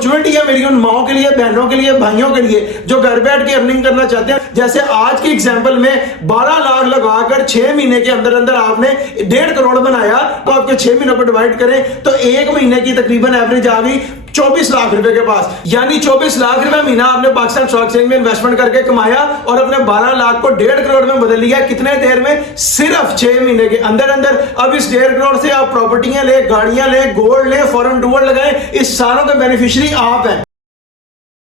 Opportunity है मेरी उन माओ के लिए, बहनों के लिए, भाइयों के लिए जो घर बैठ के अर्निंग करना चाहते हैं। जैसे आज के एग्जांपल में 12 लाख लगाकर 6 महीने के अंदर अंदर आपने 1.5 करोड़ बनाया, तो आपके 6 महीनों को डिवाइड करें तो एक महीने की तकरीबन एवरेज आ गई 24 लाख रुपए के पास। यानी 24 लाख रुपए महीना आपने पाकिस्तान स्टॉक एक्सचेंज में इन्वेस्टमेंट करके कमाया और अपने 12 लाख को 1.5 करोड़ में बदल लिया। कितने देर में? सिर्फ 6 महीने के अंदर अंदर। अब इस 1.5 करोड़ से आप प्रॉपर्टियां ले, गाड़ियां ले, गोल्ड ले, फॉरेन टूर लगाएं, इस सारों के बेनिफिशियरी आप हैं।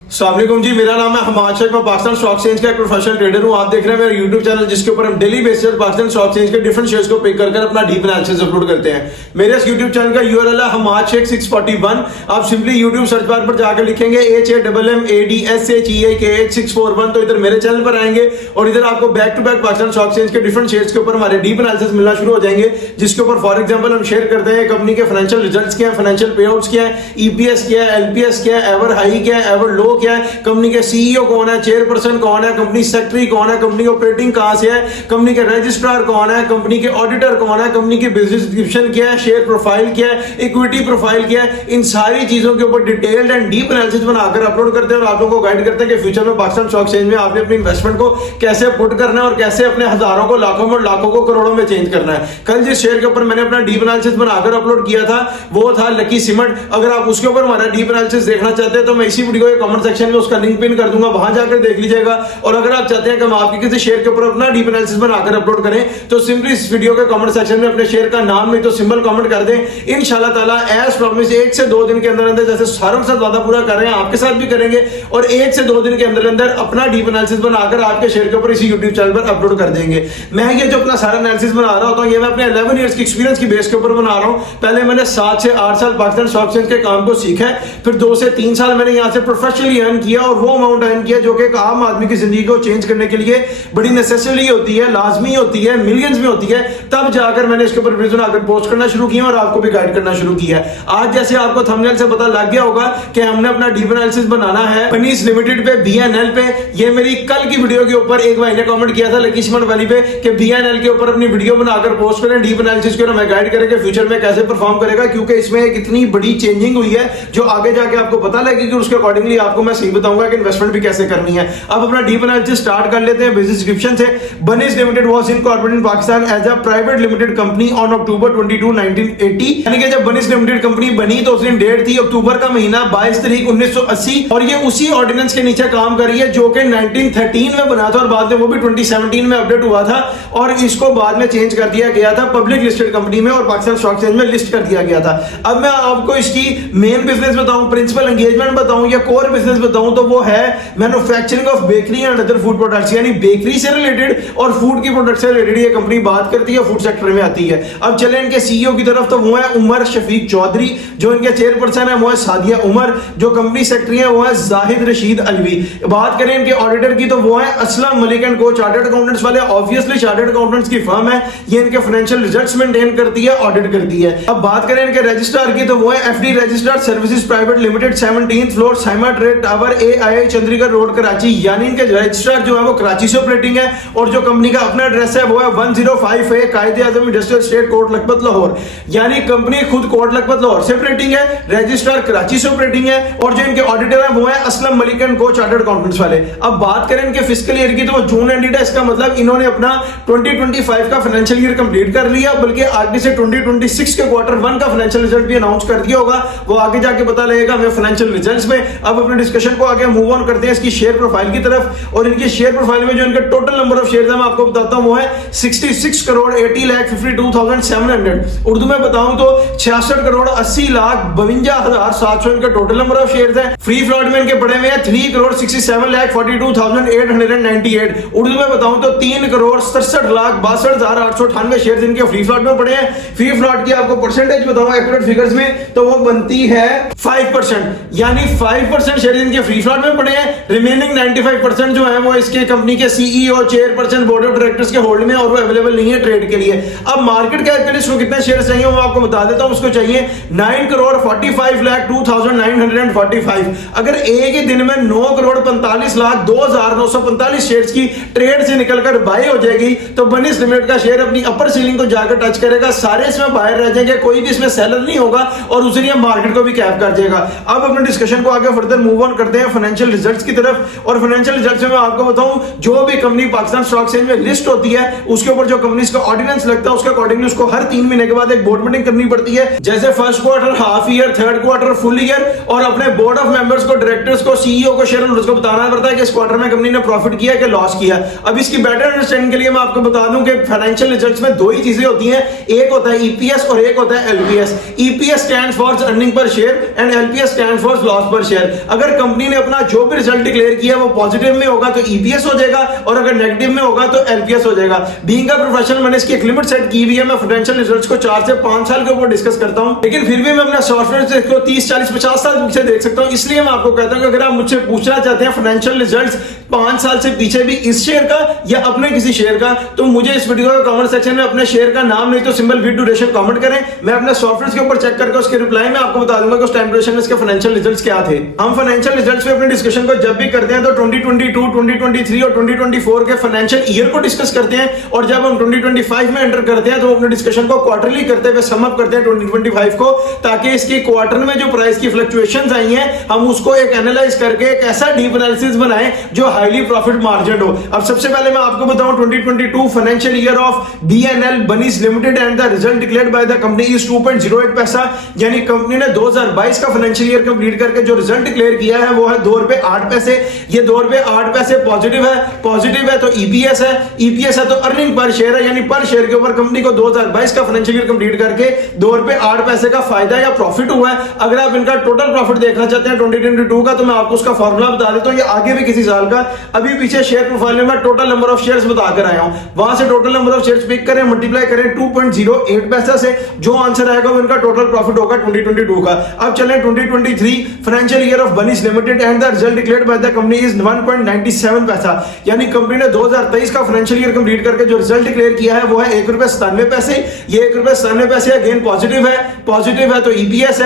अस्सलाम वालेकुम जी, मेरा नाम है हमाद शेख, मैं पाकिस्तान स्टॉक एक्सचेंज का एक प्रोफेशनल ट्रेडर हूं। आप देख रहे हैं मेरा यूट्यूब चैनल जिसके ऊपर हम डेली बेसिस पर पाकिस्तान स्टॉक एक्सचेंज के डिफरेंट शेयर्स को पिक कर अपना डीप एनालिसिस अपलोड करते हैं। मेरे इस यूट्यूब चैनल का यूआरएल है हमाद शेख 641। आप सिंपली यूट्यूब सर्च बार पर जाकर लिखेंगे HAMMADSHEAKH641 तो इधर मेरे चैनल पर आएंगे और इधर आपको back to back Pakistan stock exchange के डिफरेंट शेयर्स के ऊपर हमारे डीप एनालिसिस मिलना शुरू हो जाएंगे, जिसके ऊपर फॉर एग्जांपल हम शेयर करते हैं कंपनी के फाइनेंशियल रिजल्ट्स क्या है, फाइनेंशियल पे आउट्स क्या है, ईपीएस क्या है, एलपीएस क्या है, एवर हाई क्या है, एवर लो क्या है, कंपनी के सीईओ कौन है, चेयरपर्सन कौन है, कंपनी सेक्रेटरी कौन है, कंपनी ऑपरेटिंग कहां से है, कंपनी के रजिस्ट्रार कौन है, कंपनी के ऑडिटर कौन है, कंपनी की बिजनेस डिस्क्रिप्शन क्या है, शेयर प्रोफाइल क्या है, इक्विटी प्रोफाइल क्या है, इन सारी चीजों के ऊपर डिटेल्ड एंड डीप एनालिसिस बनाकर अपलोड करते हैं और आप लोगों को गाइड करते हैं कि फ्यूचर में पाकिस्तान स्टॉक एक्सचेंज में आपने अपनी इन्वेस्टमेंट को कैसे पुट करना है और कैसे अपने हजारों को, लाखों में, लाखों को करोड़ों में चेंज करना है। कल जिस शेयर के ऊपर मैंने अपना डीप एनालिसिस बनाकर अपलोड किया था वो था लकी सीमेंट। अगर आप उसके ऊपर हमारा डीप एनालिसिस देखना चाहते हैं तो मैं इसी वीडियो के कमेंट सेक्शन में उसका लिंक पिन कर दूंगा, वहां जाकर देख लीजिएगा। और अगर आप चाहते हैं कि हम आपके किसी शेयर के ऊपर अपना डीप एनालिसिस बनाकर अपलोड करें तो सिंपली इस वीडियो के कमेंट सेक्शन में अपने शेयर का नाम नहीं तो सिंबल कमेंट कर दें। इंशाल्लाह ताला एज प्रॉमिस 1 से 2 दिन के अंदर अंदर, जैसे सारों के साथ वादा पूरा कर रहे हैं आपके साथ भी करेंगे और 1 से 2 दिन के अंदर अंदर अपना डीप एनालिसिस बनाकर आपके शेयर के ऊपर इसी यूट्यूब चैनल पर अपलोड कर देंगे। मैं ये जो अपना सारा एनालिसिस बना रहा होता हूं ये मैं अपने 11 इयर्स की एक्सपीरियंस की बेस के ऊपर बना रहा हूं। पहले मैंने 7 से 8 साल पाकिस्तान स्टॉक एक्सचेंज के काम को सीखा है, फिर 2 से 3 साल मैंने यहां से प्रोफेशनली अर्न किया और वो अमाउंट अर्न किया जो कि एक आम आदमी की जिंदगी को चेंज करने के लिए बड़ी नेसेसरी होती है, लाजमी होती है, मिलियंस में होती है। तब जाकर मैंने इसके ऊपर वीडियोस बनाकर पोस्ट करना शुरू किया और आपको भी गाइड करना शुरू किया। आज जैसे आपको थंबनेल से पता लग गया होगा कि हमने अपना डीप एनालिसिस बनाना है बनीस लिमिटेड पे, बीएनएल पे। ये मेरी कल की वीडियो के ऊपर एक भाई ने कमेंट किया था लकी सीमेंट वाली पे कि बीएनएल के ऊपर अपनी वीडियो बनाकर पोस्ट करें डीप एनालिसिस को, मैं गाइड करेंगे फ्यूचर में कैसे परफॉर्म करेगा, क्योंकि इसमें एक इतनी बड़ी चेंजिंग हुई है जो आगे जाके आपको पता लगेगी, उसके अकॉर्डिंगली आपको मैं सही बताऊंगा कि इन्वेस्टमेंट भी कैसे करनी है। अब अपना डीप एनालिसिस स्टार्ट कर लेते हैं बिजनेस डिस्क्रिप्शन से। Banis limited was incorporated in Pakistan as a private limited company on October 22, 1980। यानी कि जब बनीस लिमिटेड कंपनी बनी तो उस दिन डेट थी अक्टूबर का महीना 22 तारीख 1980 और ये उसी ऑर्डिनेंस के नीचे काम कर रही है जो कि 1913 में बना था और बाद में वो भी 2017 में अपडेट हुआ था और इसको बाद में चेंज कर दिया गया था पब्लिक लिस्टेड कंपनी में और पाकिस्तान स्टॉक एक्सचेंज में लिस्ट कर दिया गया था। अब मैं आपको इसकी मेन बिजनेस बताऊं, प्रिंसिपल एंगेजमेंट बताऊं या कोर बिजनेस बताऊं तो वो है manufacturing of bakery and other food products, यानी बेकरी से रिलेटेड और फूड की प्रोडक्ट से रिलेटेड ये कंपनी बात करती है, फूड सेक्टर में आती है। अब चले इनके सीईओ की तरफ तो वो है उमर शफीक चौधरी, जो इनके चेयरपर्सन है वो है सादिया उमर, जो कंपनी सेक्रेटरी है वो है जाहिद रशीद अलवी। बात करें इनके ऑडिटर की तो वो है असलम मलिक एंड को, चार्टर्ड अकाउंटेंट्स वाले, ऑब्वियसली चार्टर्ड अकाउंटेंट्स की फर्म है, ये इनके फाइनेंशियल रिजल्ट्स मेंटेन करती है, ऑडिट करती है। अब बात करें इनके रजिस्ट्रार की तो वो है FD registrar services private limited, 17th floor Saima trade tower, AIA Chandigarh road Karachi. यानी इनके रजिस्ट्रार जो है वो कराची से ऑपरेटिंग है और जो कंपनी का अपना एड्रेस है वो है 105A Quaid-e Azam industrial estate Kot Lakhpat Lahore. यानी कंपनी खुद कोट लखपत लाहौर से ऑपरेटिंग है, रजिस्ट्रार कराची से ऑपरेटिंग है और जो इनके ऑडिटर है वो है असलम मलिक एंड को, चार्टर्ड अकाउंटेंट्स वाले। अब बात करें इनके फिस्कल ईयर की तो वो जून एंडेड है, इसका मतलब इन्होंने अपना 2025 का फाइनेंशियल ईयर कंप्लीट कर लिया, बल्कि आगे से 2026 के क्वार्टर 1 का फाइनेंशियल रिजल्ट भी अनाउंस कर दिया होगा, वो आगे जाके पता लगेगा हमें फाइनेंशियल रिजल्ट्स में। अब अपने डिस्कशन को आगे मूव ऑन करते हैं इसकी शेयर प्रोफाइल की तरफ और इनकी शेयर प्रोफाइल में जो इनका टोटल नंबर ऑफ शेयर्स है मैं आपको बताता हूं वो है 66 करोड़ 80,52,700। उर्दू में बताऊं तो 66 करोड़ 80,52,700 इनका टोटल नंबर ऑफ शेयर्स है। फ्री फ्लोट में इनके पड़े हुए हैं 3 करोड़ 67,42,898। उर्दू में बताऊं तो 3 करोड़ 67,62,898 शेयर्स इनके फ्री फ्लोट में पड़े हैं। फ्री फ्लोट की आपको परसेंटेज बताऊं एक्यूरेट फिगर्स में तो वो बनती है 5%, यानी 5% शेयर दिन के फ्री फ्लॉट में पड़े हैं, रिमेनिंग 95% जो है वो इसके कंपनी के CEO, chairperson, board of directors के होल्ड में, और वो अवेलेबल नहीं है ट्रेड के लिए। अब मार्केट कैप के लिए इसको कितने शेयर चाहिए वो आपको बता देता हूं। उसको चाहिए 9,45,02,945। अगर एक ही दिन में 9,45,02,945 शेयर्स की ट्रेड से निकलकर बाय हो जाएगी तो बनिस लिमिटेड का शेयर अपनी अपर सीलिंग को जाकर टच करेगा, सारे इसमें बाहर रह जाएंगे, कोई भी इसमें सेलर नहीं होगा और उस दिन मार्केट को भी कैप कर जाएगा। अब अपने डिस्कशन को आगे फर्दर मूव ऑन करते हैं फाइनेंशियल रिजल्ट्स की तरफ। और फाइनेंशियल रिजल्ट्स में मैं आपको बताऊं, जो भी कंपनी पाकिस्तान स्टॉक एक्सचेंज में लिस्ट होती है उसके ऊपर जो कंपनीज का ऑर्डिनेंस लगता है उसके अकॉर्डिंगली उसको हर 3 महीने के बाद एक बोर्ड मीटिंग करनी पड़ती है, जैसे first quarter, half year, third quarter, full year, और अपने बोर्ड ऑफ मेंबर्स को, डायरेक्टर्स को, सीईओ को, शेयर होल्डर्स को बताना पड़ता है कि इस क्वार्टर में कंपनी ने प्रॉफिट किया है कि लॉस किया। अब इसकी बेटर अंडरस्टैंडिंग के लिए मैं आपको बता दूं कि फाइनेंशियल रिजल्ट्स में 2 ही चीजें होती हैं, एक होता है ईपीएस और एक होता है LPS. EPS stands for earning per share and LPS stands for loss पर शेयर। अगर कंपनी ने अपना जो भी रिजल्ट डिक्लेयर किया वो पॉजिटिव में होगा तो ईपीएस हो जाएगा, और अगर नेगेटिव में होगा तो एलपीएस हो जाएगा। बीइंग अ प्रोफेशनल मैंने इसकी एक लिमिट सेट की हुई है, मैं फाइनेंशियल रिजल्ट्स को 4 से 5 साल के ऊपर डिस्कस करता हूं, लेकिन फिर भी मैं अपना सॉफ्टवेयर से इसको 30, 40, 50 साल पीछे देख सकता हूं। इसलिए मैं आपको कहता हूं कि अगर आप मुझसे पूछना चाहते हैं फाइनेंशियल रिजल्ट्स 5 साल से पीछे भी इस शेयर का या अपने किसी शेयर का, तो मुझे इस वीडियो का कमेंट सेक्शन में अपने शेयर का नाम नहीं तो सिंबल विद ड्यूरेशन कमेंट करें। मैं अपने सॉफ्टवेयर के ऊपर चेक करके उसके रिप्लाई में आपको बता दूंगा कि उस टाइम ड्यूरेशन में इसके फाइनेंशियल रिजल्ट्स क्या थे। हम फाइनेंशियल रिजल्ट्स पे अपने डिस्कशन को जब भी करते हैं तो 2022, 2023 और 2024 के फाइनेंशियल ईयर को डिस्कस करते हैं, और जब हम 2025 में एंटर करते हैं तो अपने डिस्कशन को क्वार्टरली करते हुए सम अप करते हैं 2025 को, ताकि इसकी क्वार्टर में जो प्राइस की फ्लक्चुएशंस आई हैं हम उसको एक एनालाइज करके एक ऐसा डीप एनालिसिस बनाएं जो हाईली प्रॉफिट मार्जिन हो। अब सबसे पहले मैं आपको बताऊं 2022 financial year of BNL Banis limited and the result declared by the company is 2.08 paisa, यानी कंपनी ने 2022 का फाइनेंशियल ईयर कंप्लीट करके जो रिजल्ट डिक्लेयर किया है वो है ₹2.08। ये ₹2.08 पॉजिटिव है तो ईपीएस है, ईपीएस है तो अर्निंग पर शेयर है, यानी पर शेयर के ऊपर कंपनी को 2022 का फाइनेंशियल ईयर कंप्लीट करके ₹2.08 का फायदा या प्रॉफिट हुआ है। अगर आप इनका टोटल प्रॉफिट देखना चाहते हैं 2022 का तो मैं आपको उसका फॉर्मूला बता देता हूं, ये आगे भी किसी साल का। अभी पीछे शेयर प्रोफाइल में मैं टोटल नंबर ऑफ शेयर्स बताकर आया हूं, वहां से total number of shares pick करें, मल्टीप्लाई करें 2.08 पैसा से, जो आंसर आएगा वो इनका टोटल प्रॉफिट होगा 2022 का। अब चलें 2023 financial year of Banis limited and the result declared by the company is 1.97 paisa, यानी कंपनी ने 2023 का फाइनेंशियल ईयर कंप्लीट करके जो रिजल्ट डिक्लेयर किया है वो है ₹1.97। ये ₹1.97 अगेन पॉजिटिव है तो ईपीएस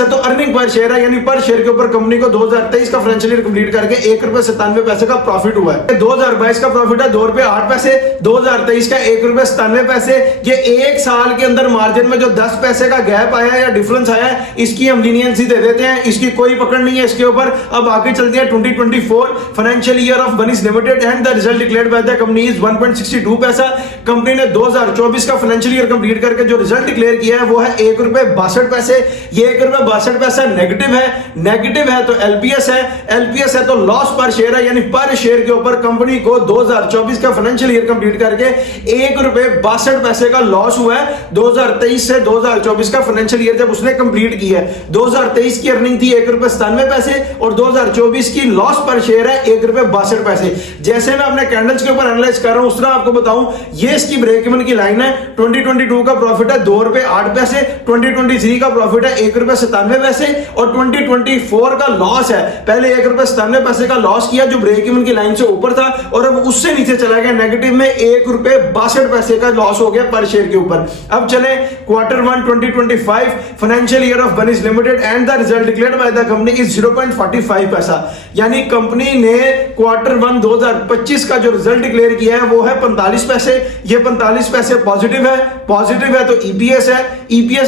है तो अर्निंग पर शेयर है, यानी पर शेयर के ऊपर कंपनी को 2023 का फाइनेंशियल ईयर कंप्लीट करके ₹1.97 का प्रॉफिट हुआ है। 2022 का प्रॉफिट है ₹2.08, 2023 का ₹1.97। ये एक साल के अंदर मार्जिन में जो 10 पैसे का गैप आया या डिफरेंस आया है इसकी हम लीनियंसी दे देते हैं, इसकी कोई पकड़ नहीं है इसके ऊपर। अब आगे चलते हैं 2024 financial year of Banis limited and the result declared by the company is 1.62 paisa. Company ने 2024 का फाइनेंशियल ईयर कंप्लीट करके जो रिजल्ट डिक्लेयर किया है वो है ₹1.62। ये ₹1.62 नेगेटिव है तो एलपीएस है तो लॉस पर शेयर है, यानी पर शेयर के ऊपर कंपनी को 2024 का फाइनेंशियल ईयर कंप्लीट करके ₹1.62 का लॉस हुआ है 2023 से 2024 का फाइनेंशियल ईयर जब उसने कंप्लीट किया है। 2023 की अर्निंग थी ₹1.97 और 2024 की लॉस पर शेयर है ₹1.62। जैसे मैं अपने कैंडल्स के ऊपर एनालाइज कर रहा हूं उस तरह आपको बताऊं, ये इसकी ब्रेक इवन की लाइन है। 2022 का प्रॉफिट है ₹2.08, 2023 का प्रॉफिट है ₹1.97 और 2024 का लॉस है, पहले ₹1.97 का लॉस किया जो ब्रेक इवन की लाइन से ऊपर था और अब उससे नीचे चला गया नेगेटिव में, ₹1.62 का लॉस हो गया पर शेयर के ऊपर। अब चले Q1 2025 financial year of Banis limited and the result declared by the company is 0.45 paisa, यानी कंपनी ने Q1 2025 का जो रिजल्ट डिक्लेयर किया है वो है 45 पैसे। ये 45 पैसे पॉजिटिव है तो ईपीएस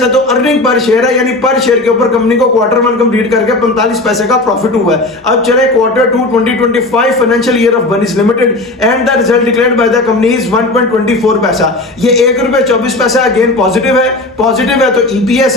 है तो अर्निंग पर शेयर है, यानी पर शेयर के ऊपर कंपनी को Q1 कंप्लीट करके 45 पैसे का प्रॉफिट हुआ है। अब चले Q2 2025 financial year of Banis limited and the result declared by the company is 1.24 paisa. ये ₹1.24 अगेन पॉजिटिव है तो ईपीएस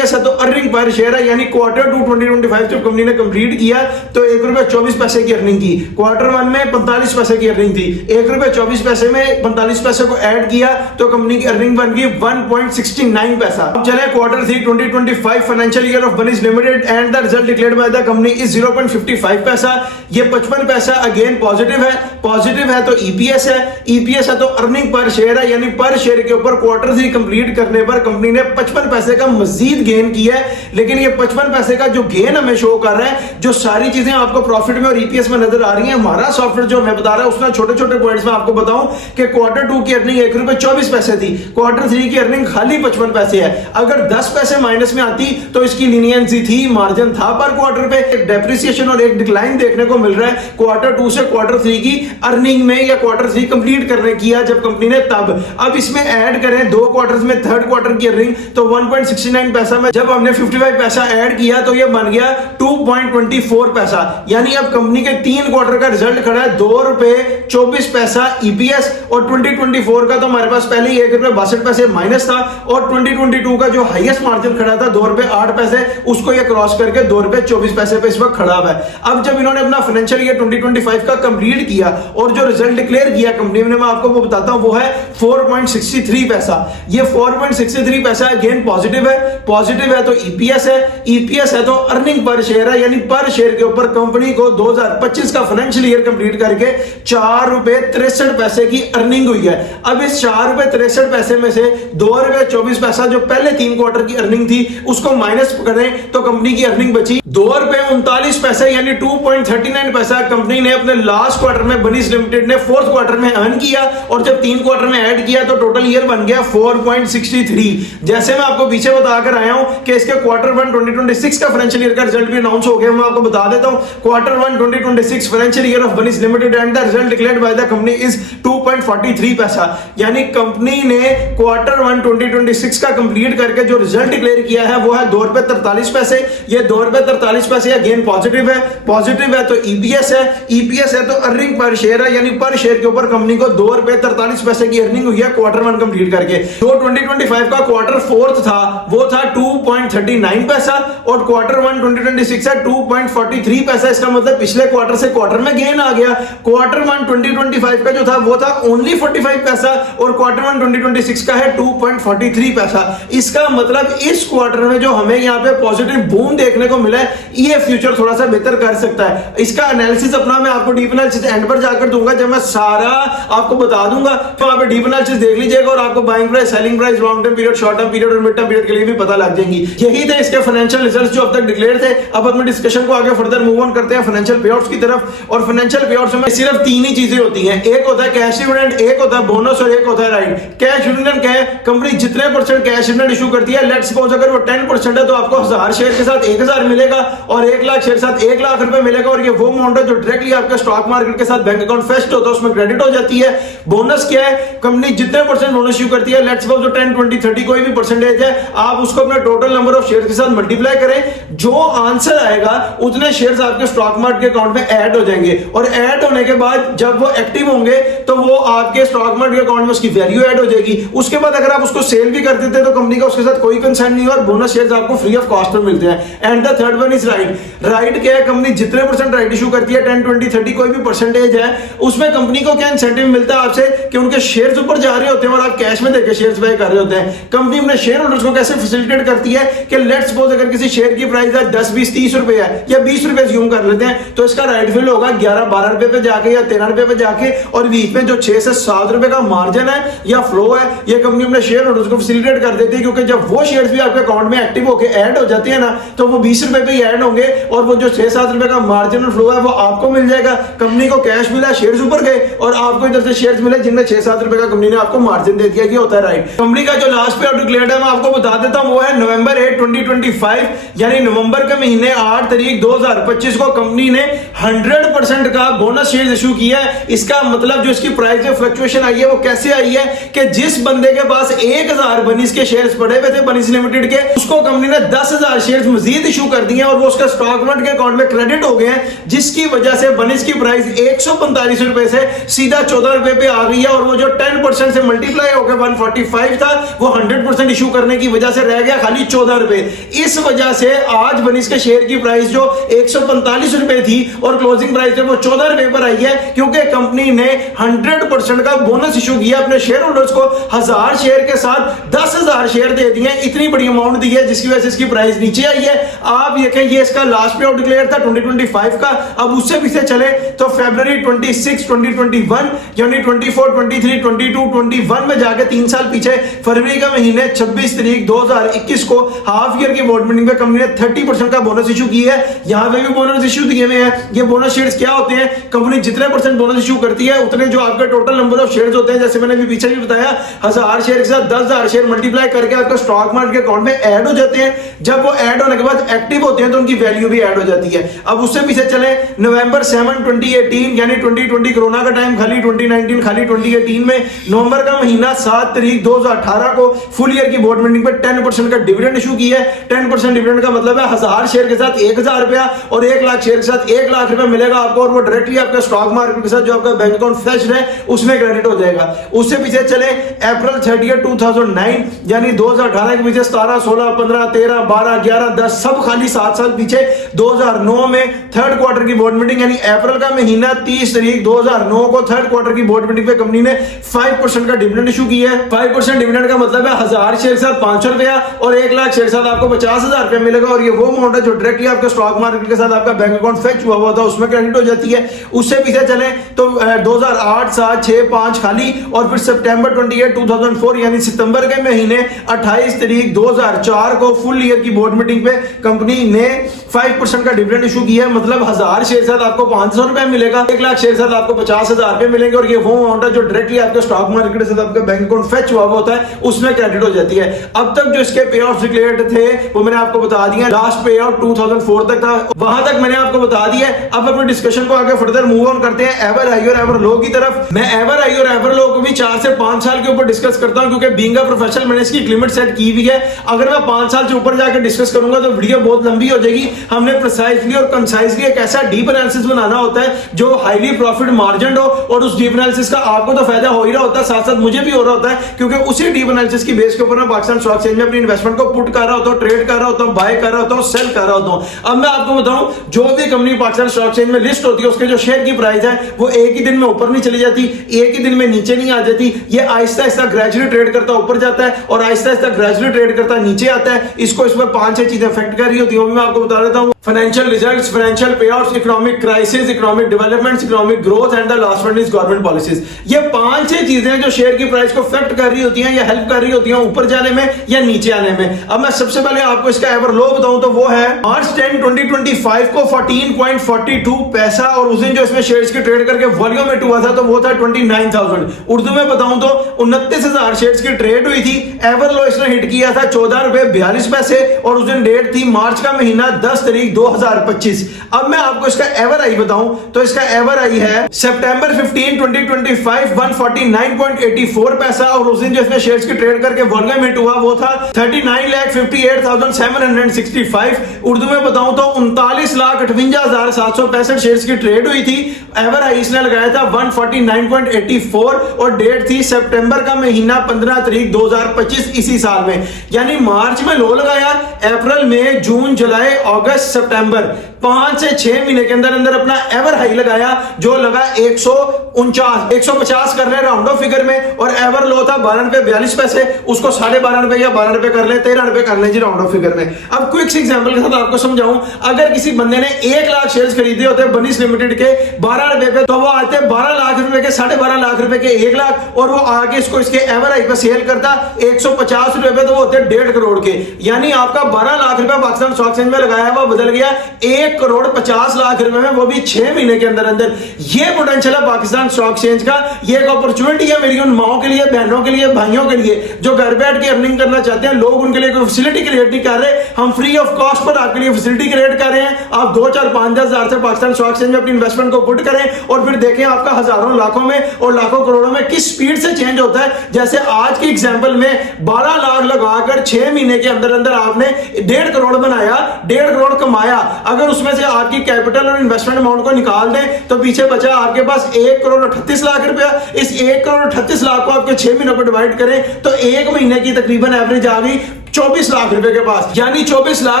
है तो अर्निंग पर शेयर है, यानी Q2 2025 जब कंपनी ने कंप्लीट किया तो ₹1.24 की अर्निंग की, Q1 में 45 पैसे की अर्निंग थी, ₹1.24 में 45 पैसे को ऐड किया तो कंपनी की अर्निंग बन गई 1.69 पैसा। अब चले Q3 2025 financial year of Banis limited and the result declared by the company is 0.55 paisa. ये 55 पैसा अगेन पॉजिटिव है तो ईपीएस है तो अर्निंग पर शेयर है, यानी पर शेयर के ऊपर Q3 कंप्लीट करने पर कंपनी ने 55 पैसे का मजीद गेन किया है, लेकिन ये 55 पैसे का जो गेन हमें शो शो कर रहा है। जो सारी चीजें आपको प्रॉफिट में और ईपीएस में नजर आ रही है, हमारा सॉफ्टवेयर जो हमें बता रहा है उसमें छोटे छोटे पॉइंट्स में आपको बताऊं कि क्वार्टर 2 की अर्निंग ₹1.24 थी, क्वार्टर 3 की अर्निंग खाली 55 पैसे है। अगर 10 पैसे माइनस में आती तो इसकी लीनियंसी थी, मार्जिन था पर क्वार्टर पे एक डेप्रिसिएशन और एक डिक्लाइन देखने को मिल रहा है क्वार्टर 2 से क्वार्टर 3 की अर्निंग में, या क्वार्टर 3 कंप्लीट करने किया जब कंपनी ने तब। अब इसमें ऐड करें 2 क्वार्टर्स में थर्ड क्वार्टर की अर्निंग तो 1.69 पैसा में जब हमने 55 पैसा ऐड किया तो ये बन गया 2.24 पैसा। यानी अब कंपनी के 3 क्वार्टर का रिजल्ट खड़ा है ₹2.24 ईपीएस, और 2024 का तो हमारे पास पहले ही ₹1.62 माइनस था, और 2022 का जो हाईएस्ट मार्जिन खड़ा था ₹2.08, उसको ये क्रॉस करके ₹2.24 पे इस वक्त खड़ा है। अब जब इन्होंने अपना फाइनेंशियल ईयर 2025 का कंप्लीट किया और जो रिजल्ट डिक्लेयर किया कंपनी ने, मैं आपको वो बताता हूं, वो है 4.63 पैसा। ये 4.63 पैसा अगेन पॉजिटिव है, पॉजिटिव है तो ईपीएस है, ईपीएस है तो अर्निंग पर शेयर है, यानी पर शेयर के ऊपर कंपनी को 2025 का फाइनेंशियल ईयर कंप्लीट करके ₹4.63 की अर्निंग हुई है। अब इस ₹4.63 में से ₹2.24 जो पहले 3 क्वार्टर की अर्निंग थी उसको माइनस करें तो कंपनी की अर्निंग बची ₹2.39, यानी 2.39 पैसा कंपनी ने अपने लास्ट क्वार्टर में बनीस लिमिटेड ने 4th क्वार्टर में अर्न किया, और जब 3 क्वार्टर में ऐड किया तो टोटल ईयर बन गया 4.63। जैसे मैं आपको पीछे बताकर आया हूं कि इसके क्वार्टर 1 2026 का फाइनेंशियल ईयर का रिजल्ट भी अनाउंस हो गया, मैं आपको बता देता हूं। Quarter 1 2026 financial year of Banis limited and the result declared by the company is 2.43 paisa. यानी कंपनी ने क्वार्टर 1 2026 का कंप्लीट करके जो रिजल्ट डिक्लेयर किया है वो है ₹2.43। ये ₹2.43 अगेन पॉजिटिव है, पॉजिटिव है तो ईपीएस है, ईपीएस है तो अर्निंग पर शेयर है, यानी पर शेयर के ऊपर कंपनी को ₹2.43 की अर्निंग हुई है क्वार्टर 1 कंप्लीट करके। जो 2025 का क्वार्टर 4 था वो था 2.39 पैसा, और क्वार्टर 1 2026 है 2.43 पैसा। इसका मतलब पिछले क्वार्टर से क्वार्टर में गेन आ गया। क्वार्टर 1 2025 का जो था वो था ओनली 45 पैसा, और क्वार्टर 1 2026 का है 2.43 पैसा। इसका मतलब इस क्वार्टर में जो हमें यहाँ पे पॉजिटिव बूम देखने को मिला है, ये फ्यूचर थोड़ा सा बेहतर कर सकता है। इसका एनालिसिस अपना मैं आपको डीप एनालिसिस एंड पर जाकर दूंगा, जब मैं सारा आपको बता दूंगा तो वहां पे डीप एनालिसिस देख लीजिएगा, और आपको buying price, selling price, long term period, short term period और मिड टर्म पीरियड के लिए भी पता लग जाएंगी। यही थे इसके फाइनेंशियल रिजल्ट्स जो अब तक डिक्लेयर थे। अब अपने डिस्कशन को आगे फर्दर मूव ऑन करते हैं फाइनेंशियल पेआउट्स की तरफ। और फाइनेंशियल पेआउट्स में सिर्फ 3 ही चीजें होती हैं, एक होता है कैश डिविडेंड, एक होता है बोनस और एक होता है राइट। कैश डिविडेंड क्या है? कंपनी जितने % कैश डिविडेंड इशू करती है, लेट्स सपोज अगर वो 10% है तो आपको 1000 शेयर के साथ 1000 मिलेगा, और 1 लाख शेयर के साथ 1 लाख रुपए मिलेगा, और ये वो अमाउंट है जो डायरेक्टली आपके स्टॉक मार्केट के साथ बैंक अकाउंट फेस्ट होता है, उसमें क्रेडिट हो जाती है। बोनस क्या है? कंपनी जितने % बोनस इशू करती है, लेट्स सपोज 10, 20, 30 कोई भी परसेंटेज है, आप उसको अपने टोटल नंबर ऑफ शेयर के साथ मल्टीप्लाई करें, जो आंसर आएगा उतने शेयर्स आपके स्टॉक मार्केट के अकाउंट में ऐड हो जाएंगे, और ऐड होने के बाद जब वो एक्टिव होंगे तो वो आपके स्टॉक मार्केट के अकाउंट में उसकी वैल्यू ऐड हो जाएगी। उसके बाद अगर आप उसको सेल भी कर देते हैं तो कंपनी का उसके साथ कोई कंसर्न नहीं है, और बोनस शेयर्स आपको फ्री ऑफ कॉस्ट में मिलते हैं। And the third one is right. Right क्या है? कंपनी जितने % राइट इशू करती है, 10, 20, 30 कोई भी परसेंटेज है, उसमें कंपनी को क्या इंसेंटिव मिलता है आपसे कि उनके शेयर्स ऊपर जा रहे होते हैं और आप कैश में देकर शेयर्स बाय कर रहे होते हैं। कंपनी अपने शेयर होल्डर्स को कैसे फैसिलिटेट करती है कि लेट्स सपोज अगर किसी शेयर की प्राइस है 10, 20, 30 रुपए है, या 20 रुपए ज्यूम कर लेते हैं, तो इसका राइट फील होगा 11, 12 रुपए पे जाके या 13 रुपए पे जाके, और बीच में जो 6 से 7 रुपए का मार्जिन है या फ्लो है, ये कंपनी अपने शेयर होल्डर्स को फैसिलिटेट कर देती है, क्योंकि जब वो शेयर्स भी आपके अकाउंट में एक्टिव होकर ऐड हो जाते हैं ना, तो वो 20 रुपए पे ही ऐड होंगे, और वो जो 6-7 रुपए का मार्जिन और फ्लो है वो आपको मिल जाएगा। कंपनी को कैश मिला, शेयर्स ऊपर गए, और आपको इधर से शेयर्स मिले जिनमें 6-7 रुपए का कंपनी ने आपको मार्जिन दे दिया। ये होता है राइट। कंपनी का जो लास्ट पे डिक्लेयर्ड है मैं आपको बता देता हूं, वो है नवंबर 8, 2025, यानी नवंबर के महीने 8 तारीख 2025 को कंपनी ने 100% का बोनस शेयर इशू किया है। इसका मतलब जो इसकी प्राइस में फ्लक्चुएशन आई है वो कैसे आई है कि जिस बंदे के पास 1000 बनीस के शेयर्स पड़े हुए थे बनीस लिमिटेड के, उसको कंपनी ने 10,000 शेयर्स मजीद इशू कर दिए, और वो उसका स्टॉक मार्केट के अकाउंट में क्रेडिट हो गए हैं, जिसकी वजह से बनीस की प्राइस 145 रुपए से सीधा 14 रुपए पे आ गई है, और वो जो 10% से मल्टीप्लाई होकर 145 था, वो 100% इशू करने की वजह से रह गया खाली 14 रुपए। इस वजह से आज बनीस के शेयर की प्राइस जो 145 रुपए थी और क्लोजिंग प्राइस है वो 14 रुपए पर आई है, क्योंकि कंपनी ने 100% का बोनस इशू किया अपने शेयर होल्डर्स को। 1000 शेयर के साथ 10,000 शेयर दे दिए, इतनी बड़ी अमाउंट दी है, जिसकी वजह से इसकी प्राइस नीचे आई है। आप देखें, ये इसका लास्ट पे आउट डिक्लेयर था 2025 का। अब उससे पीछे चले तो फरवरी 26 2021 यानी 24 23 22 21 में जाके 3 साल पीछे फरवरी का महीने 26 तारीख 2021 को हाफ ईयर की बोर्ड मीटिंग में कंपनी ने 30% का बोनस इशू की है। यहां पे भी बोनस इशू दिए हुए हैं। ये बोनस शेयर्स क्या होते हैं, कंपनी जितने परसेंट बोनस इशू करती है उतने जो आपके टोटल नंबर ऑफ शेयर्स होते हैं, जैसे मैंने अभी पीछे भी बताया 1000 शेयर के साथ 10,000 शेयर मल्टीप्लाई करके आपका स्टॉक मार्केट के अकाउंट में ऐड हो जाते हैं। जब वो ऐड होने के बाद एक्टिव होते हैं तो उनकी वैल्यू भी ऐड हो जाती है। अब उससे पीछे चले नवंबर 7 2018 यानी 2020 कोरोना का टाइम खाली 2019 खाली 2018 में नवंबर का महीना 7 तारीख 2018 को फुल ईयर की बोर्ड मीटिंग में 10% का डिविडेंड इशू किया है। 10% डिविडेंड का मतलब है 1000 शेयर के साथ 1000 रुपया और 1 लाख शेयर के साथ 1 लाख रुपया मिलेगा आपको, और वो डायरेक्टली आपका स्टॉक मार्केट के साथ जो आपका बैंक अकाउंट फ्लैश है उसमें क्रेडिट हो जाएगा। उससे पीछे चले अप्रैल 30 2009 यानी 2018 के पीछे 17 16 15 13 12 11 10 सब खाली 7 साल पीछे 2009 में थर्ड क्वार्टर की बोर्ड मीटिंग यानी अप्रैल का महीना 30 तारीख 2009 को थर्ड क्वार्टर की बोर्ड मीटिंग पे कंपनी ने 5% का डिविडेंड इशू किया है। 5% डिविडेंड का मतलब है 1000 शेयर के साथ 500 रुपया और 1 लाख शेयर के साथ आपको 50,000 रुपया मिलेगा, और ये वो अमाउंट है जो डायरेक्टली आपके स्टॉक मार्केट के साथ आपका बैंक अकाउंट फेच हुआ था उसमें क्रेडिट हो जाती है। उससे पीछे चले तो 2008 7 6 5 खाली, और फिर सितंबर 28 2004 यानी सितंबर के महीने 28 तारीख 2004 को फुल ईयर की बोर्ड मीटिंग पे कंपनी ने 5% का डिविडेंड इशू किया है। मतलब 1000 शेयर के साथ आपको 500 रुपया मिलेगा, 1 लाख शेयर के साथ आपको 50,000 रुपए मिलेंगे, और ये वो अमाउंट है जो डायरेक्टली आपके स्टॉक मार्केट के साथ आपका बैंक अकाउंट फेच हुआ होता है उसमें क्रेडिट हो जाती है। अब तक जो इसके पे आउट डिक्लेयर्ड थे वो मैंने आपको बता दिया। लास्ट पे आउट 2004 तक था, वहां तक मैंने आपको बता दिया। अब अपने डिस्कशन को आगे फर्दर मूव ऑन करते हैं एवर हाई और एवर लो की तरफ। मैं एवर हाई और एवर लो को भी 4 से 5 साल के ऊपर डिस्कस करता हूं, क्योंकि बीइंग अ प्रोफेशनल मैंने इसकी लिमिट सेट की हुई है। अगर मैं 5 साल से ऊपर जाकर डिस्कस करूंगा तो वीडियो बहुत लंबी हो जाएगी। हमने प्रिसाइजली और कंसाइजली एक ऐसा डीप एनालिसिस बनाना होता है जो हाईली प्रॉफिट मार्जिन हो, और उस डीप एनालिसिस का आपको तो फायदा हो ही रहा होता है, साथ साथ मुझे भी हो रहा होता है, क्योंकि उसी डीप एनालिसिस की बेस के ऊपर मैं पाकिस्तान स्टॉक एक्सचेंज में अपनी इन्वेस्टमेंट को पुट कर रहा होता हूं, ट्रेड कर रहा होता हूं, बाय कर रहा होता हूं, सेल कर रहा होता हूं। अब मैं आपको बताऊं, जो भी कंपनी पाकिस्तान स्टॉक एक्सचेंज में लिस्ट होती है उसके जो शेयर की प्राइस है वो एक ही दिन में ऊपर नहीं चली जाती, एक ही दिन में नीचे नहीं आ जाती। ये आहिस्ता आहिस्ता ग्रेजुअली ट्रेड करता ऊपर जाता है और आहिस्ता आहिस्ता ग्रेजुअली ट्रेड करता नीचे आता है। इसको इसमें 5-6 चीजें अफेक्ट कर रही होती है, वो भी मैं आपको बता देता हूं। Financial results, financial पेआउट्स, economic crisis, economic developments, economic growth and the last one is government policies. ये 5-6 चीजें जो शेयर की प्राइस को अफेक्ट कर रही होती हैं या हेल्प कर रही होती हैं ऊपर जाने में या नीचे आने में। अब मैं सबसे पहले आपको इसका एवर लो बताऊं तो वो है मार्च 10 2025 को 14.42 पैसा, और उस दिन जो इसमें शेयर्स की ट्रेड करके वॉल्यूम हिट हुआ था तो वो था 29,000। उर्दू में बताऊं तो 29,000 शेयर्स की ट्रेड हुई थी। एवर लो इसने हिट किया था 14 रुपए 42 पैसे, और उस दिन डेट थी मार्च का महीना 10 तारीख 2025। अब मैं आपको इसका एवर आई बताऊं तो इसका एवर आई है सितंबर 15 2025 149.84 पैसा, और उस दिन जो इसने शेयर्स की ट्रेड करके वॉल्यूम हिट हुआ वो था 39,58,765। उर्दू में बताऊं तो 39,58,765 शेयर्स की ट्रेड हुई थी। एवर आई इसने लगाया था 149.84 और डेट थी सितंबर का महीना 15 तारीख 2025 इसी साल में। यानी मार्च में लो लगाया, अप्रैल में जून जुलाई अगस्त सितंबर 5 से 6 महीने के अंदर अंदर अपना एवर हाई लगाया जो लगा 150 कर ले राउंड ऑफ फिगर में, और एवर लो था 12 रुपए 42 पैसे, उसको 12.5 रुपए या 12 रुपए कर ले, 13 रुपए कर ले जी राउंड ऑफ फिगर में। अब क्विक एग्जांपल के साथ आपको समझाऊं, अगर किसी बंदे ने 1 लाख शेयर्स खरीदे होते बनीस लिमिटेड के 12 रुपए पे, तो वो आते 12 लाख रुपए के 12.5 लाख रुपए के 1 लाख, और वो आगे इसको इसके एवर हाई पे सेल करता 150 रुपए पे, तो वो होते 1.5 करोड़ के। यानी आपका 12 लाख रुपए पाकिस्तान स्टॉक एक्सचेंज में लगाया हुआ बदल गया 1,50,00,000 रुपए में, वो भी 6 महीने के अंदर अंदर। ये पोटेंशियल है पाकिस्तान स्टॉक एक्सचेंज का, ये एक अपॉर्चुनिटी है मेरी उन माओं के लिए, बहनों के लिए, भाइयों के लिए जो घर बैठ के अर्निंग करना चाहते हैं। लोग उनके लिए कोई फैसिलिटी क्रिएट नहीं कर रहे, हम फ्री ऑफ कॉस्ट पर आपके लिए फैसिलिटी क्रिएट कर रहे हैं। आप 2 4 5 10 हजार से पाकिस्तान स्टॉक एक्सचेंज में अपनी इन्वेस्टमेंट को पुट करें और फिर देखें आपका हजारों लाखों में और लाखों करोड़ों में किस स्पीड से चेंज होता है। जैसे आज की एग्जांपल में 12 लाख लगाकर 6 महीने के अंदर अंदर आपने 1.5 करोड़ बनाया, 1.5 करोड़ कमाया। अगर उसमें से आपकी कैपिटल और इन्वेस्टमेंट अमाउंट को निकाल दें तो पीछे बचा आपके पास 1,38,00,000 रुपया। इस 1,38,00,000 को आपके 6 महीनों पर डिवाइड करें तो 1 महीने की तकरीबन एवरेज आ गई 24 लाख रुपए के पास, यानी 24 लाख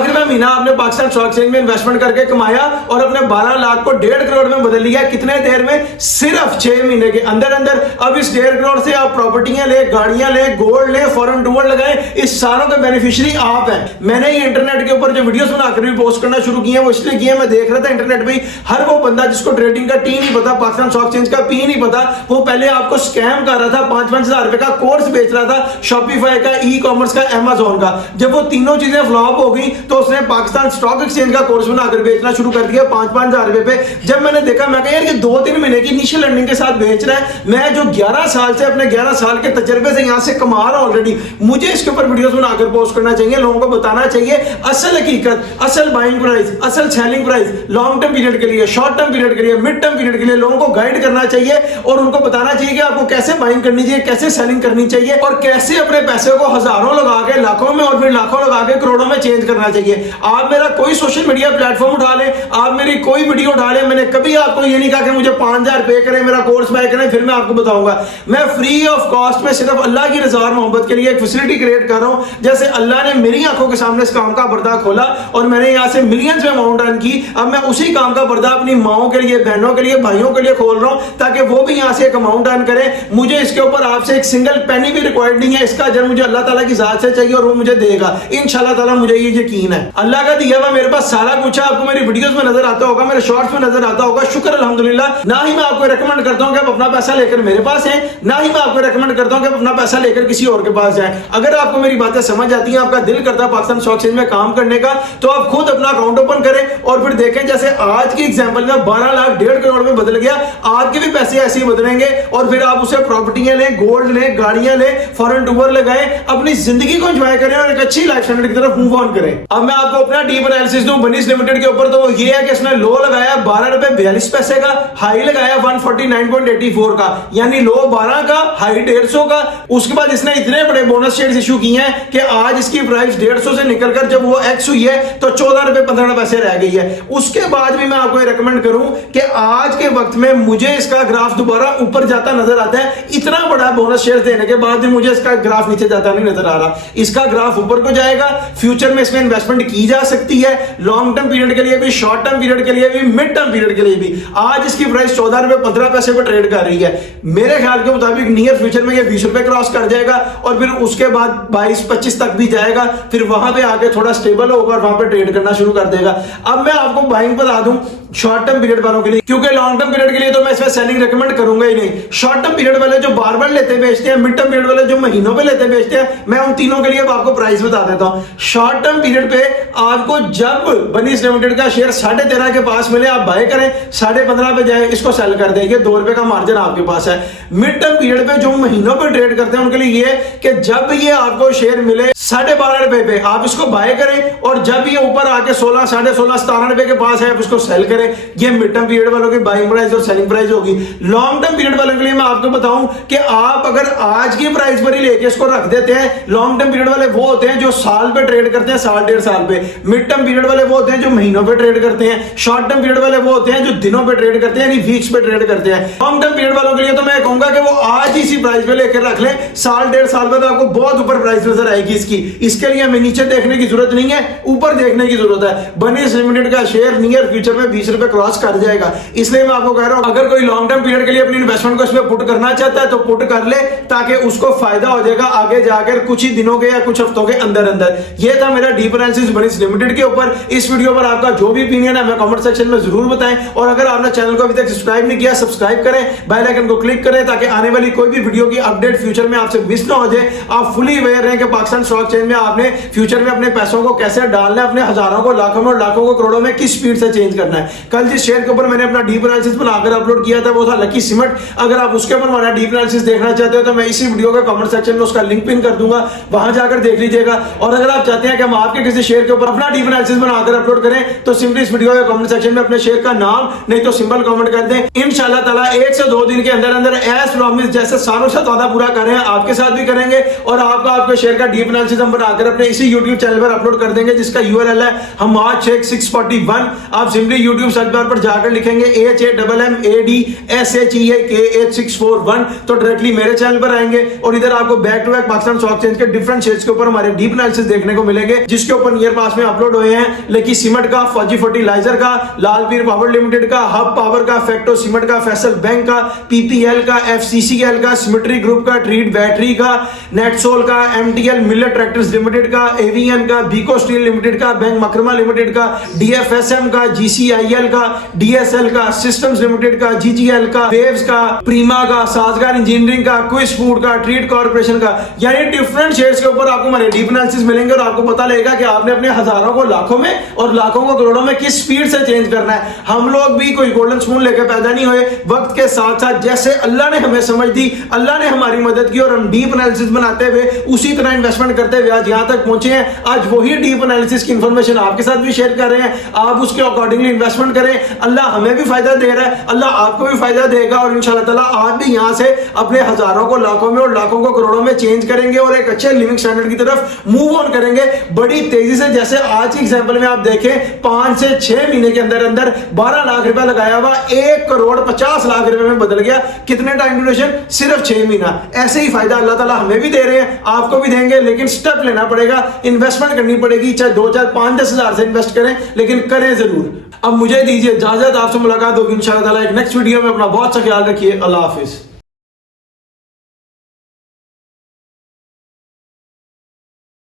रुपए महीना आपने पाकिस्तान स्टॉक एक्सचेंज में इन्वेस्टमेंट करके कमाया और अपने 12 लाख को 1.5 करोड़ में बदल लिया। कितने देर में? सिर्फ 6 महीने के अंदर अंदर। अब इस 1.5 करोड़ से आप प्रॉपर्टियां ले, गाड़ियां ले, गोल्ड ले, फॉरेन टूर लगाए, इस सारों के बेनिफिशियरी आप हैं। मैंने ये इंटरनेट के ऊपर जो वीडियोस बनाकर भी पोस्ट करना शुरू किए हैं वो इसलिए किए, मैं देख रहा था इंटरनेट पे हर वो बंदा जिसको ट्रेडिंग का टी नहीं पता, पाकिस्तान स्टॉक एक्सचेंज का पी नहीं पता, वो पहले आपको स्कैम कर रहा था, 5-5 हजार रुपए का कोर्स बेच रहा था, शॉपिफाई का, ई कॉमर्स का, अमेजोन का। जब वो तीनों चीजें फ्लॉप हो गई तो उसने पाकिस्तान स्टॉक एक्सचेंज का कोर्स बनाकर बेचना शुरू कर दिया 5-5 हजार रुपए पे। जब मैंने देखा, मैं कहा यार ये 2-3 महीने की इनिशियल अर्निंग के साथ बेच रहा है, मैं जो 11 साल से अपने 11 साल के तजर्बे से यहां से कमा रहा हूं ऑलरेडी, मुझे इसके ऊपर वीडियोस बनाकर पोस्ट करना चाहिए, लोगों को बताना चाहिए असल हकीकत, असल बाइंग प्राइस, असल selling price, long term period के लिए, शॉर्ट टर्म पीरियड के लिए, मिड टर्म पीरियड के लिए लोगों को गाइड करना चाहिए और उनको बताना चाहिए कि आपको कैसे बाइंग करनी चाहिए, कैसे सेलिंग करनी चाहिए और कैसे अपने पैसे को हजारों लगा के, लाखों में और फिर लाखों लगा के करोड़ों में चेंज करना चाहिए। आप मेरा कोई सोशल मीडिया प्लेटफॉर्म उठा ले, आप मेरी कोई वीडियो उठा ले, मैंने कभी आपको ये नहीं कहा कि मुझे 5000 पे करें, मेरा कोर्स बाय करें, फिर मैं आपको बताऊंगा। मैं फ्री ऑफ कॉस्ट में सिर्फ अल्लाह की रजा और मोहब्बत के लिए एक फैसिलिटी क्रिएट कर रहा हूं। जैसे अल्लाह ने मेरी आंखों के सामने इस काम का पर्दा खोला और मैंने यहां से मिलियंस में अमाउंट अर्न की, अब मैं उसी काम का पर्दा अपनी माओं के लिए, बहनों के लिए, भाइयों के लिए खोल रहा हूं ताकि वो भी यहां से एक अमाउंट अर्न करें। मुझे इसके ऊपर आपसे एक सिंगल पेनी भी रिक्वायर्ड नहीं है, इसका अजर मुझे अल्लाह ताला की जात से चाहिए और वो मुझे देगा इंशाल्लाह ताला, मुझे ये यकीन है। अल्लाह का दिया हुआ मेरे पास सारा कुछ है, आपको मेरी वीडियोस में नजर आता होगा, मेरे शॉर्ट्स में नजर आता होगा, शुक्र अल्हम्दुलिल्लाह। ना ही मैं आपको रेकमेंड करता हूं कि आप अपना पैसा लेकर मेरे पास हैं, ना ही मैं आपको रेकमेंड करता हूं कि आप अपना पैसा लेकर किसी और के पास जाएं। अगर आपको मेरी बातें समझ आती हैं, आपका दिल करता है पाकिस्तान स्टॉक एक्सचेंज में काम करने का, तो आप खुद अपना अकाउंट ओपन करें और फिर देखें जैसे आज की एग्जांपल में 12 लाख 1.5 करोड़ में बदल गया, आपके भी पैसे ऐसे ही बदलेंगे और फिर आप उसे प्रॉपर्टियां लें, गोल्ड लें, गाड़ियां लें, फॉरेन टूर लगाएं, अपनी जिंदगी को एंजॉय करें और एक अच्छी लाइफ स्टैंडर्ड की तरफ मूव ऑन करें। अब मैं आपको अपना डीप एनालिसिस दूं बनीस लिमिटेड के ऊपर, तो वो ये है कि इसने लो लगाया 12 रुपए 42 पैसे का, हाई लगाया 149.84 का, यानी लो 12 का, हाई 150 का। उसके बाद इसने इतने बड़े बोनस शेयर्स इशू किए हैं कि आज इसकी प्राइस 150 से निकलकर जब वो एक्स हुई है तो 14 रुपए 15 पैसे रह गई है। उसके बाद भी मैं आपको रेकमेंड करूं कि आज के वक्त में मुझे इसका ग्राफ दोबारा ऊपर जाता नजर आता है, इतना बड़ा बोनस शेयर देने के बाद भी मुझे इसका ग्राफ नीचे जाता नहीं नजर आ रहा। इसका ग्राफ ऊपर को जाएगा, फ्यूचर में इसमें इन्वेस्टमेंट की जा सकती है, लॉन्ग टर्म पीरियड के लिए भी, शॉर्ट टर्म पीरियड के लिए भी, मिड टर्म पीरियड के लिए भी। आज इसकी प्राइस 14 रुपए 15 पैसे पर ट्रेड कर रही है, मेरे ख्याल के मुताबिक नियर फ्यूचर में ये 20 रुपए क्रॉस कर जाएगा और फिर उसके बाद 22-25 तक भी जाएगा, फिर वहां पे आके थोड़ा स्टेबल होगा और वहां पे ट्रेड करना शुरू कर देगा। अब मैं आपको बाइंग बता दूं शॉर्ट टर्म पीरियड वालों के लिए, क्योंकि लॉन्ग टर्म पीरियड के लिए तो मैं इसमें सेलिंग रेकमेंड करूंगा ही नहीं। शॉर्ट टर्म पीरियड वाले जो बार बार लेते बेचते हैं, मिड टर्म पीरियड वाले जो महीनों पे लेते बेचते हैं, मैं उन तीनों के लिए आपको प्राइस बता देता हूं। शॉर्ट टर्म पीरियड पे आपको जब बनीस लिमिटेड का शेयर 13.5 के पास मिले आप बाय करें, 15.5 पे जाए इसको सेल कर देंगे, 2 रुपए का मार्जिन आपके पास है। मिड टर्म पीरियड पे जो महीनों पे ट्रेड करते हैं उनके लिए ये कि जब ये आपको शेयर मिले 12.5 रुपए पे आप इसको बाय करें और जब ये ऊपर आके 16, 16.5, 17 रुपए के पास है आप इसको सेल करें। ये मिड टर्म पीरियड वालों की बाइंग प्राइस और सेलिंग प्राइस होगी। लॉन्ग टर्म पीरियड वालों के लिए मैं आपको बताऊं कि आप अगर आज की प्राइस पर ही लेके इसको रख देते हैं, लॉन्ग टर्म पीरियड वाले वो होते हैं जो साल पे ट्रेड करते हैं, साल 1.5 साल पे। मिड टर्म पीरियड वाले वो होते हैं जो महीनों पे ट्रेड करते हैं। शॉर्ट टर्म पीरियड वाले वो होते हैं जो दिनों पे ट्रेड करते हैं, यानी वीक्स पे ट्रेड करते हैं। लॉन्ग टर्म पीरियड वालों के लिए तो मैं कहूंगा कि वो आज ही इसी प्राइस पे लेकर रख लें, साल 1.5 साल बाद आपको बहुत ऊपर प्राइस नजर आएगी इसकी। इसके लिए हमें नीचे देखने की जरूरत नहीं है, ऊपर देखने की जरूरत है। बनीस लिमिटेड का शेयर नियर फ्यूचर में 20 रुपए क्रॉस कर जाएगा, इसलिए मैं आपको कह रहा हूं अगर कोई लॉन्ग टर्म पीरियड के लिए अपनी इन्वेस्टमेंट को इसमें पुट करना चाहता है तो पुट कर ले, ताकि उसको फायदा हो जाएगा आगे जाकर कुछ ही दिनों के या कुछ हफ्तों के अंदर अंदर। ये था मेरा डीप एनालिसिस बनीस लिमिटेड के ऊपर। इस वीडियो पर आपका जो भी ओपिनियन है हमें कमेंट सेक्शन में जरूर बताएं और अगर आपने चैनल को अभी तक सब्सक्राइब नहीं किया सब्सक्राइब करें, बेल आइकन को क्लिक करें ताकि आने वाली कोई भी वीडियो की अपडेट फ्यूचर में आपसे मिस ना हो जाए। आप फुली अवेयर रहें कि पाकिस्तान स्टॉक एक्सचेंज में आपने फ्यूचर में अपने पैसों को कैसे डालना है, अपने हजारों को, लाखों में और लाखों को, करोड़ों में किस स्पीड से चेंज करना है। कल जिस शेयर के ऊपर मैंने अपना डीप एनालिसिस बनाकर अपलोड किया था वो था लकी सीमेंट। अगर आप उसके ऊपर हमारा डीप एनालिसिस देखना चाहते हो तो मैं इसी वीडियो के कमेंट सेक्शन में उसका लिंक पिन कर दूंगा, वहां जाकर देख लीजिएगा। और अगर आप चाहते हैं कि हम आपके किसी शेयर के ऊपर अपना डीप एनालिसिस बनाकर अपलोड करें तो सिंपली इस वीडियो के कमेंट सेक्शन में अपने शेयर का नाम नहीं तो सिंबल कमेंट कर दें। इंशाल्लाह ताला 1 से 2 दिन के अंदर अंदर एज प्रॉमिस जैसे सालों से वादा पूरा कर रहे हैं आपके साथ भी करेंगे और आपके शेयर का डीप एनालिसिस हम बनाकर अपने इसी YouTube चैनल पर अपलोड कर देंगे, जिसका URL है हमाद शेख 641। आप सिंपली YouTube सर्च बार पर जाकर लिखेंगे HAMMADSHEAK8641 तो डायरेक्टली मेरे चैनल पर आएंगे और इधर आपको back to back Pakistan stock exchange के डिफरेंट शेयर्स के ऊपर हमारे डीप एनालिसिस देखने को मिलेंगे, जिसके ऊपर नियर पास में अपलोड हुए हैं लेकी सीमेंट का, फौजी फर्टिलाइजर का, लालपीर पावर लिमिटेड का, हब पावर का, फैक्टो सीमेंट का, फैसल बैंक का, PPL का, FCCL का, सिमेट्री ग्रुप का, ट्रीट बैटरी का, नेटसोल का, MTL मिलेट ट्रैक्टर्स लिमिटेड का, AVN का, बीको स्टील लिमिटेड का, बैंक मकरमा लिमिटेड का, DFSM का, GCIL का, DSL का, सिस्टम्स लिमिटेड का, GGL का, वेव्स का, प्रीमा का, साजगार इंजीनियरिंग का, क्विस फूड का, ट्रीट कॉर्पोरेशन का, यानी डिफरेंट शेयर्स के ऊपर आपको हमारे डीप एनालिसिस मिलेंगे और आपको पता लगेगा कि आपने अपने हजारों को लाखों में और लाखों को करोड़ों में किस स्पीड से चेंज करना है। हम लोग भी कोई गोल्डन स्पून लेकर पैदा नहीं हुए, वक्त के साथ साथ जैसे अल्लाह ने हमें समझ दी, अल्लाह ने हमारी मदद की और हम डीप एनालिसिस बनाते हुए उसी तरह इन्वेस्टमेंट करते हुए आज यहां तक पहुंचे हैं। आज वही डीप एनालिसिस की इंफॉर्मेशन आपके साथ भी शेयर कर रहे हैं, आप उसके अकॉर्डिंगली इन्वेस्टमेंट करें। अल्लाह हमें भी फायदा दे रहा है, अल्लाह आपको भी फायदा देगा और इंशाल्लाह ताला आप भी यहां से अपने हजारों को लाखों में और लाखों को करोड़ों में चेंज करेंगे और एक अच्छे लिविंग स्टैंडर्ड की तरफ मूव ऑन करेंगे बड़ी तेजी से। जैसे आज की एग्जांपल में आप देखें 5 से 6 महीने के अंदर अंदर 12 लाख रुपया लगाया हुआ 1,50,00,000 रुपए में बदल गया। कितने टाइम ड्यूरेशन? सिर्फ 6 महीना। ऐसे ही फायदा अल्लाह ताला हमें भी दे रहे हैं, आपको भी देंगे, लेकिन स्टेप लेना पड़ेगा, इन्वेस्टमेंट करनी पड़ेगी, चाहे 2, 4, 5, 10 हजार से इन्वेस्ट करें, लेकिन करें जरूर। अब मुझे दीजिए इजाजत, आपसे मुलाकात होगी इंशाल्लाह ताला एक नेक्स्ट वीडियो में। अपना बहुत सा ख्याल रखिए, अल्लाह हाफिज।